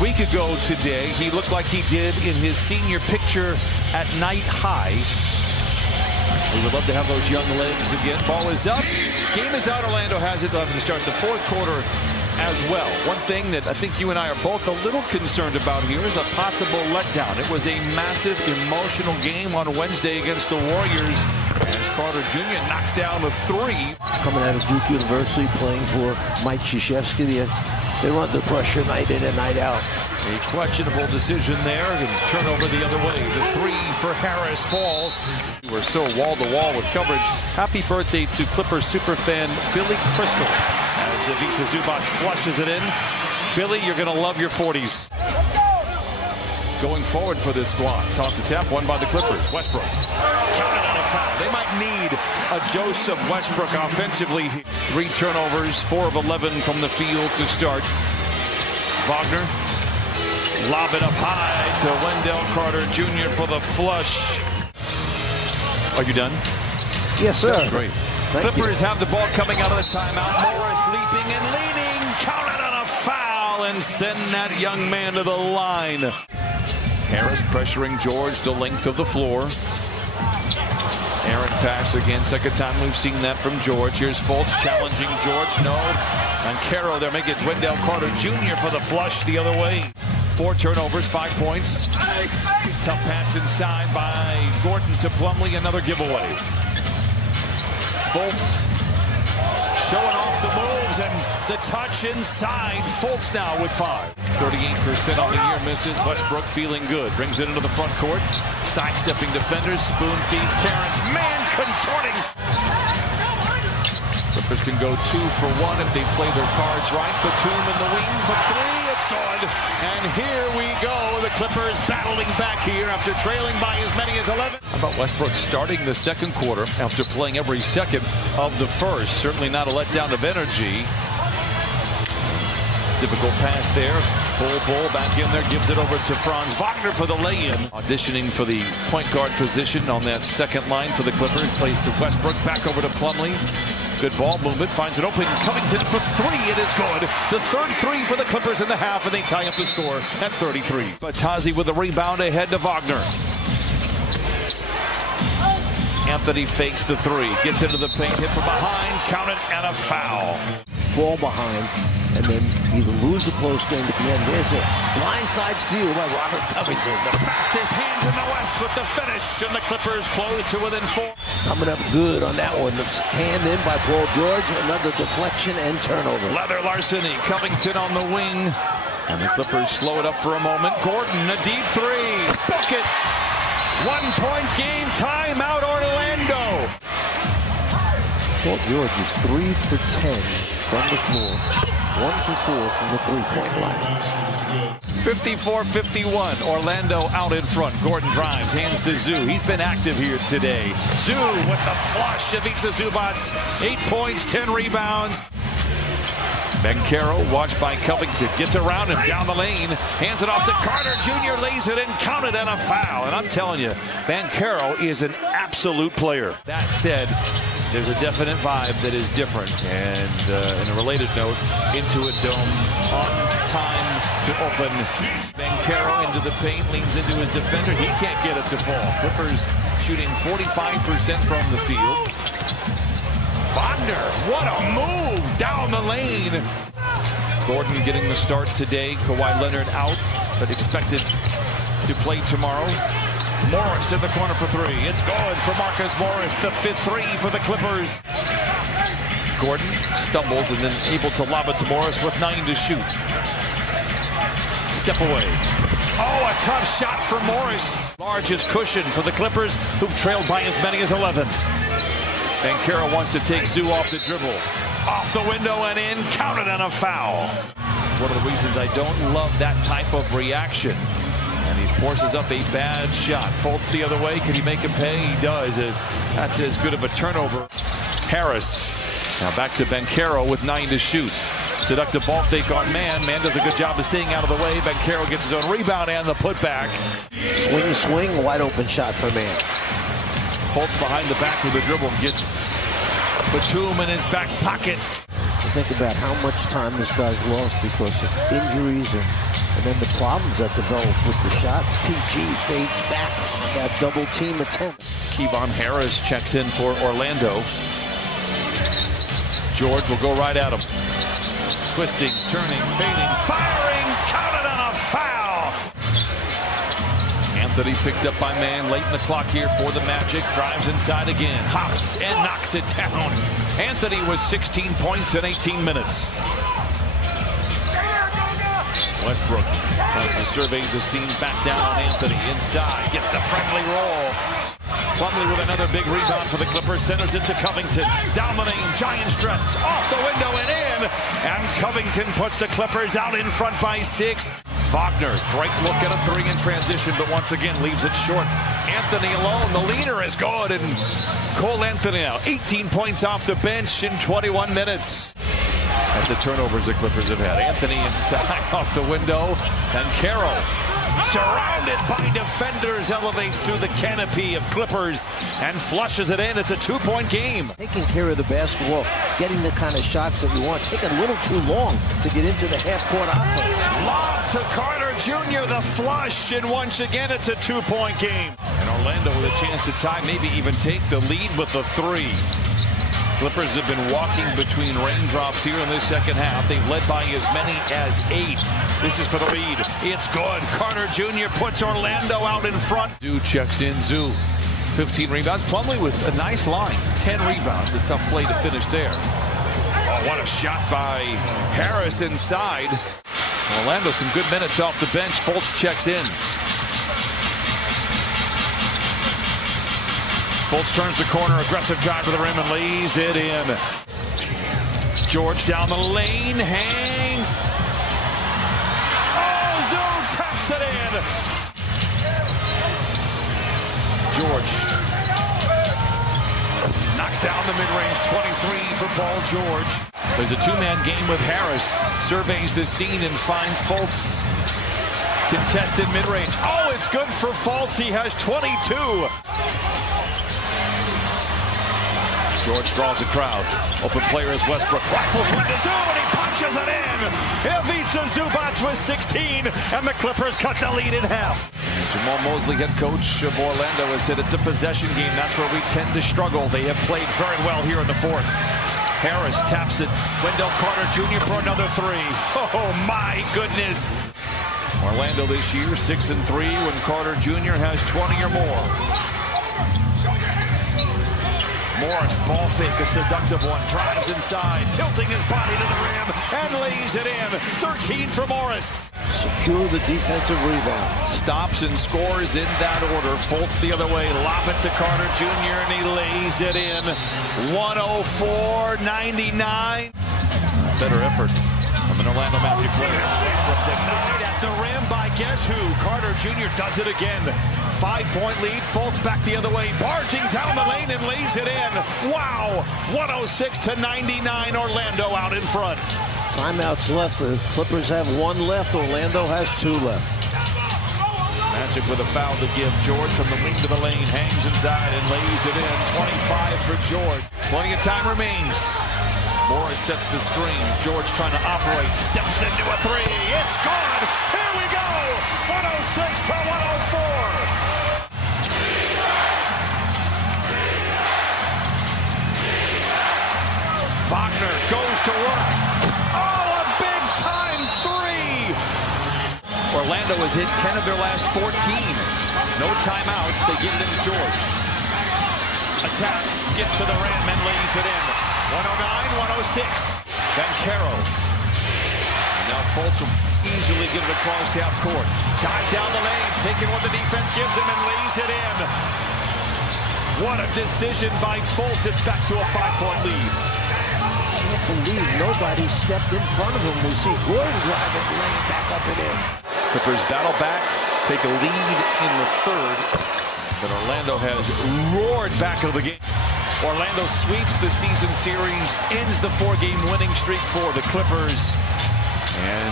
A week ago today, he looked like he did in his senior picture at Night High. We would love to have those young legs again. Ball is up. Game is out. Orlando has it left to start the fourth quarter as well. One thing that I think you and I are both a little concerned about here is a possible letdown. It was a massive emotional game on Wednesday against the Warriors. As Carter Jr. knocks down a three. Coming out of Duke University, playing for Mike Krzyzewski. They're under pressure night in and night out. A questionable decision there, and turnover the other way. The three for Harris falls. We're still wall-to-wall with coverage. Happy birthday to Clippers superfan Billy Crystal as Ivica Zubac flushes it in. Billy, you're going to love your 40s. Going forward for this squad. Toss a tap, won by the Clippers. Westbrook. Counted on a foul. They might need a dose of Westbrook offensively. 3 turnovers, 4 of 11 from the field to start. Wagner. Lob it up high to Wendell Carter Jr. for the flush. Are you done? Yes, sir. That's great. Clippers You. have the ball coming out of the timeout. Morris leaping and leaning. Counted on a foul and send that young man to the line. Harris pressuring George the length of the floor. Aaron pass again. Second time we've seen that from George. Here's Fultz challenging George. No. And Caro, they're making Wendell Carter Jr. for the flush the other way. 4 turnovers, 5 points. Tough pass inside by Gordon to Plumlee. Another giveaway. Fultz showing off the moves and the touch inside. Fultz now with 5. 38% on the year misses. Westbrook feeling good. Brings it into the front court. Sidestepping defenders. Spoon feeds Terrence. Man contorting. Clippers can go 2 for 1 if they play their cards right. Batum in the wing for 3. It's good. And here we go. The Clippers battling back here after trailing by as many as 11. How about Westbrook starting the second quarter after playing every second of the first? Certainly not a letdown of energy. Difficult pass there. Bull back in there, gives it over to Franz Wagner for the lay-in. Auditioning for the point guard position on that second line for the Clippers. Plays to Westbrook, back over to Plumlee. Good ball movement, finds it open. Covington for 3, it is good. The third 3 for the Clippers in the half, and they tie up the score at 33. Batazzi with a rebound ahead to Wagner. Anthony fakes the 3, gets into the paint, hit from behind, count it, and a foul. Fall behind and then either lose the close game at the end. There's a blindside steal by Robert Covington. The fastest hands in the West with the finish, and the Clippers close to within 4. Coming up good on that one. The hand in by Paul George. Another deflection and turnover. Leather Larceny, Covington on the wing. And the Clippers slow it up for a moment. Gordon, a deep 3. Book it. 1-point game. Timeout, Orlando. Paul George is 3 for 10 from the floor. 1 for 4 from the 3-point line. 54-51. Orlando out in front. Gordon drives, hands to Zoo. He's been active here today. Zoo with the flush. Ivica Zubac, 8 points, 10 rebounds. Banchero, watched by Covington, gets around him down the lane, hands it off to Carter Jr., lays it in, counted, and a foul. And I'm telling you, Banchero is an absolute player. That said, there's a definite vibe that is different. And in a related note, Intuit Dome on time to open. Banchero into the paint, leans into his defender. He can't get it to fall. Clippers shooting 45% from the field. Wagner, what a move down the lane. Gordon getting the start today. Kawhi Leonard out, but expected to play tomorrow. Morris in the corner for 3. It's good for Marcus Morris, the 5th 3 for the Clippers. Gordon stumbles and then able to lob it to Morris with 9 to shoot. Step away. Oh, a tough shot for Morris. Largest cushion for the Clippers, who've trailed by as many as 11. Banchero wants to take Zoo off the dribble. Off the window and in, counted on a foul. One of the reasons I don't love that type of reaction. And he forces up a bad shot. Fultz the other way. Can he make him pay? He does. That's as good of a turnover. Harris. Now back to Banchero with 9 to shoot. Seductive ball fake on Man. Man does a good job of staying out of the way. Banchero gets his own rebound and the putback. Swing, wide open shot for Man. Fultz behind the back with the dribble. Gets Batum in his back pocket. Think about how much time this guy's lost because of injuries and And then the problems that develop with the shot. PG fades back. That double team attempt. Kevon Harris checks in for Orlando. George will go right at him. Twisting, turning, fading, firing, counted on a foul. Anthony picked up by man late in the clock here for the Magic. Drives inside again, hops and knocks it down. Anthony was 16 points in 18 minutes. Westbrook tries to survey the scene, back down on Anthony. Inside, gets the friendly roll. Plumlee with another big rebound for the Clippers. Centers it to Covington. Down the lane, giant stretch. Off the window and in. And Covington puts the Clippers out in front by 6. Wagner, great look at a 3 in transition, but once again leaves it short. Anthony alone, the leader is good. And Cole Anthony now, 18 points off the bench in 21 minutes. That's the turnovers the Clippers have had. Anthony inside off the window. And Carroll, surrounded by defenders, elevates through the canopy of Clippers and flushes it in. It's a 2-point game. Taking care of the basketball, getting the kind of shots that you want. Taking a little too long to get into the half-court offense. Lob to Carter Jr., the flush, and once again it's a 2-point game. And Orlando with a chance to tie, maybe even take the lead with the 3. Clippers have been walking between raindrops here in this second half. They've led by as many as 8. This is for the lead. It's good. Carter Jr. puts Orlando out in front. Zoo checks in. Zoo, 15 rebounds. Plumlee with a nice line. 10 rebounds. A tough play to finish there. Oh, what a shot by Harris inside. Orlando, some good minutes off the bench. Fultz checks in. Fultz turns the corner, aggressive drive to the rim and lays it in. George down the lane, hangs. Oh, Zoo taps it in. George knocks down the mid-range, 23 for Paul George. There's a 2-man game with Harris. Surveys the scene and finds Fultz. Contested mid-range. Oh, it's good for Fultz. He has 22. George draws a crowd. Open player is Westbrook. Rifles one to Zoo, and he punches it in. Ivica Zubac with 16, and the Clippers cut the lead in half. Jamal Mosley, head coach of Orlando, has said it's a possession game. That's where we tend to struggle. They have played very well here in the 4th. Harris taps it. Wendell Carter Jr. for another 3. Oh, my goodness. Orlando this year, 6-3, when Carter Jr. has 20 or more. Morris, ball fake, a seductive one, drives inside, tilting his body to the rim, and lays it in. 13 for Morris. Secure the defensive rebound. Stops and scores in that order. Fultz the other way, lob it to Carter Jr., and he lays it in. 104-99. Better effort from an Orlando Magic player. Denied at the rim by guess who? Carter Jr. does it again. 5-point lead. Fultz back the other way, barging down the lane and lays it in. Wow! 106-99. Orlando out in front. Timeouts left. The Clippers have 1 left. Orlando has 2 left. Magic with a foul to give. George from the wing to the lane, hangs inside and lays it in. 25 for George. Plenty of time remains. Morris sets the screen. George trying to operate. Steps into a 3. It's good. Here we go. 106-104. Wagner goes to work. Oh, a big-time 3! Orlando has hit 10 of their last 14. No timeouts. They get it into George. Attacks, gets to the rim, and lays it in. 109-106. Then Carroll. And now Fultz will easily get it across half court. Dive down the lane, taking what the defense gives him, and lays it in. What a decision by Fultz. It's back to a 5-point lead. I can't believe nobody stepped in front of him. We see Gordon drive it, lane back up and in. Clippers battle back, take a lead in the 3rd. But Orlando has roared back into the game. Orlando sweeps the season series, ends the 4-game winning streak for the Clippers. And